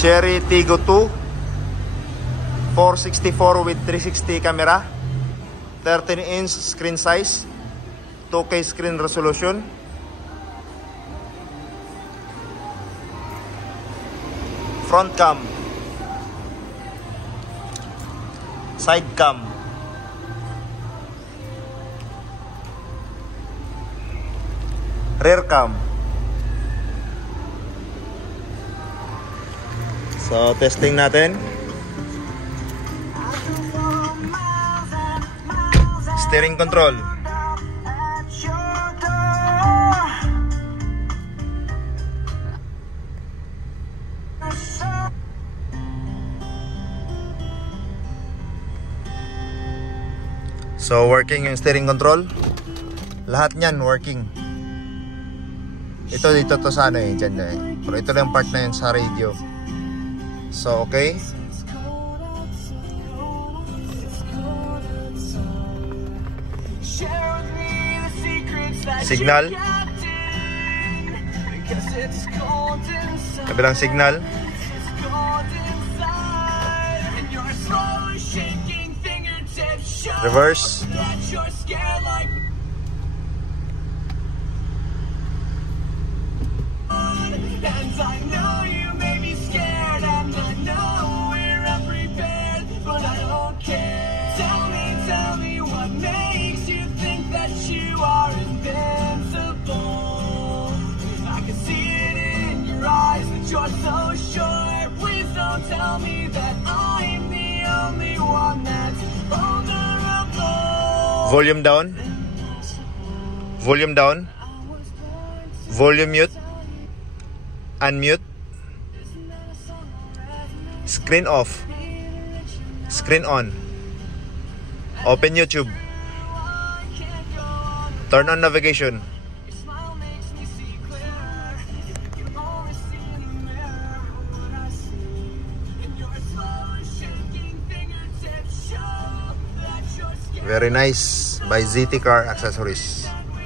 Cherry Tiggo 2, 464 with 360 camera, 13-inch screen size, 2K screen resolution. Front cam, side cam, rear cam. So, testing natin. Steering control. So, working yung steering control. Lahat niyan working. Ito dito to sa ano eh, dyan eh. Pero ito lang part na yun sa radio. So, okay. Signal. Kabilang signal. Reverse. You're so sure, please don't tell me that I'm the only one that's vulnerable. Volume down. Volume down. Volume mute. Unmute. Screen off. Screen on. Open YouTube. Turn on navigation. Very nice by ZT Car Accessories.